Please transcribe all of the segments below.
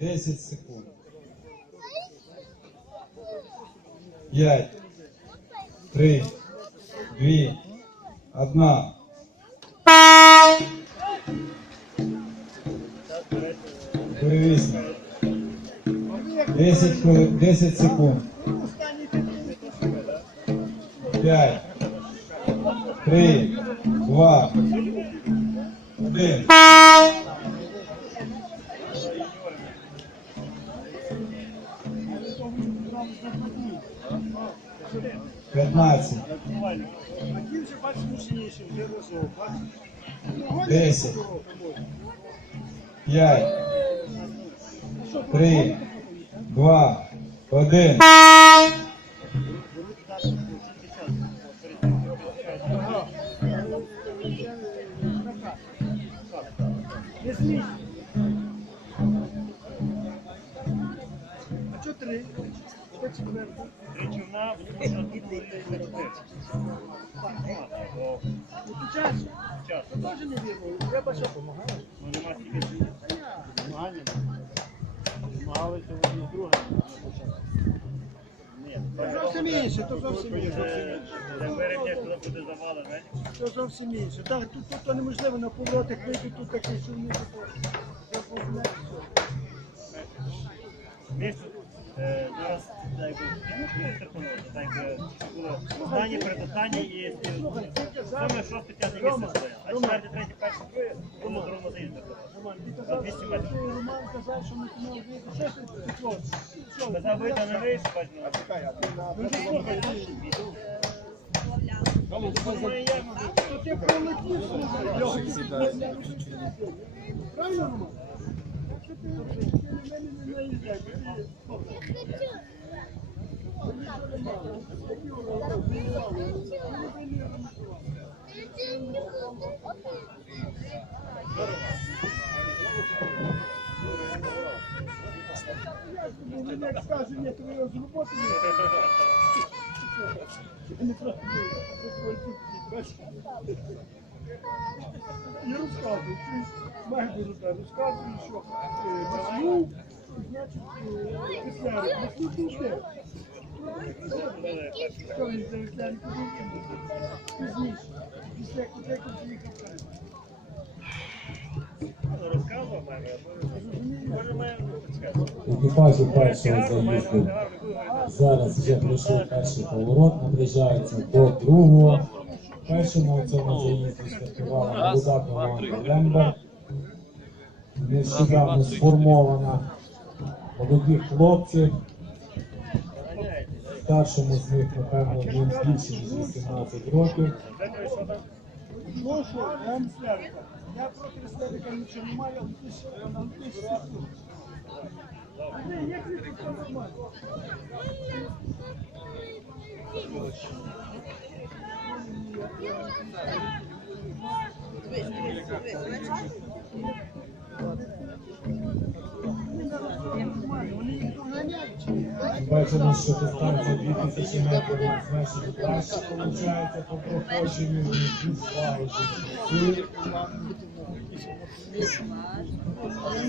10 секунд. 5, 3, 2, 1. Перевісно. 10, хвилин- 10 секунд. 5, 3, 2, 1. 15, 10, 5, 3, 2, 1. Час. час, Я теж не вірю. Треба що допомагати. ну нема стільки. Змагання. Змагалися одні з другими на початку. То зовсім інше, то зовсім інше. Це це зовсім інше. Так, тут, тут неможливо на поворотах вийти, тут такий сумний запознаєш. Місто е, зараз останнє, передостаннє і саме шосте, п'яте місце стоїть. А четверте, третє, перше, друге, воно. Роман, ти 200 метрів. Роман казав, що ми тут вийти. Казав, не вийшов, бачимо. То ти пролетів. Правильно, Роман? Якщо ти не наїжджай, ти- Він як скаже, ні, то ви його з роботи не не просто і розказує, чуєш, Мегді розказує, що е, маслюк, значить, е, кислярик, маслюк не. Що він за веслярик пізніше, після як уже приїхав Екіпажі першого заїзду зараз вже пройшов перший поворот, наближається до другого. Першому цьому заїзді стартувала молода команда Лембер. Нещодавно сформована молоді хлопці. Старшому з них, напевно, їм більше ніж 18 років. Я проти слярика нічого не маю, але ти що, але ти що? Ні, як ви тут все нормально? Вони їх доганяють чи Бачимо, що дистанція 2000 метрів значить краще виходить по проходженню славити.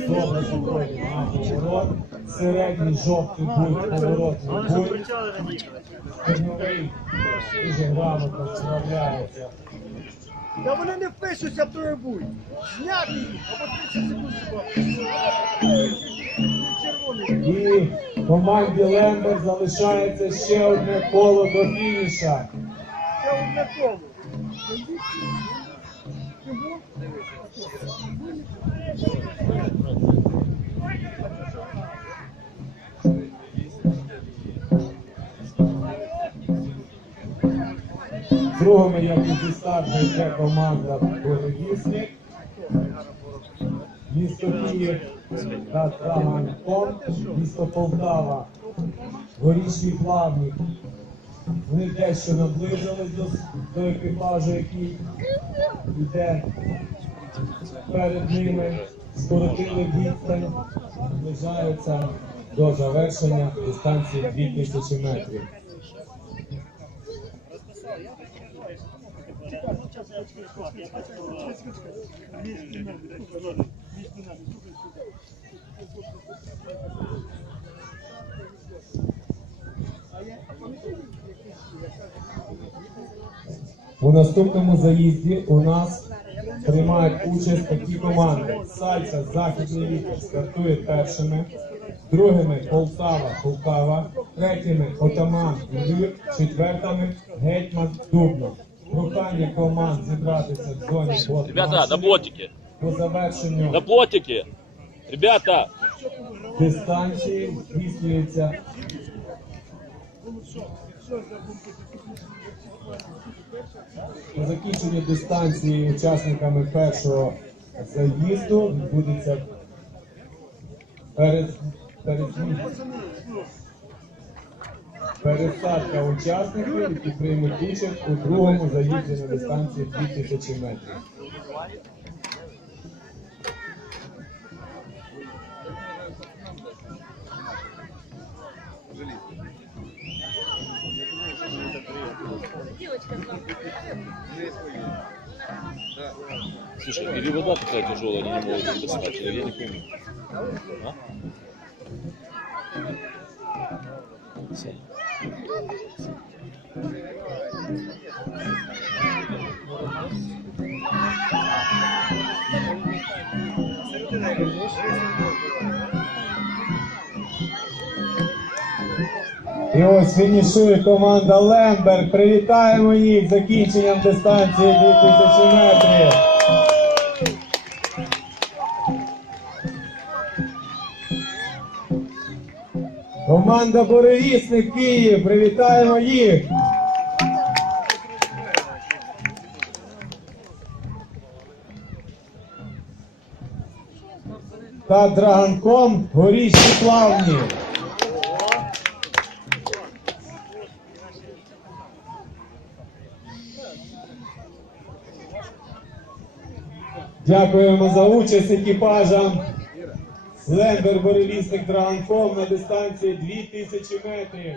Добре заходить на поворот. Середній жовтий на них. Терновий дуже грамотно справляється. Та вони не впишуться в той буй. Зняти їх, або 30 секунд. І команді Лембер залишається ще одне коло до фініша. Ще одне коло. Чому? Другими, як і дистарно, йде команда Бородісник. Місто Київ та Драгантон, місто Полтава, Горішній Плавник. Вони дещо наблизились до, до екіпажу, який йде перед ними, скоротили відстань, наближаються до завершення дистанції 2000 метрів. У наступному заїзді у нас приймають участь такі команди. Сальса Західний вітер стартує першими, другими Полтава, Полтава, третіми Отаман Львів, четвертими Гетьман Дубно. Прохання команд зібратися в зоні Ребята, на ботике. по завершенню На ботике. Ребята, дистанції здійснюється по закінченню дистанції учасниками першого заїзду відбудеться перед, перед, пересадка учасників, які приймуть участь у другому заїзді на дистанції 2000 метрів. слушай, или вода такая тяжелая, они не могут ее достать, или я не помню. А? І ось фінішує команда Лемберг. Привітаємо їх закінченням дистанції 2000 метрів. Команда Буревісник Київ. Привітаємо їх. Та Драгонком горішні плавні. Дякуємо за участь екіпажам. Лембер Борелісник Драгонком на дистанції 2000 метрів.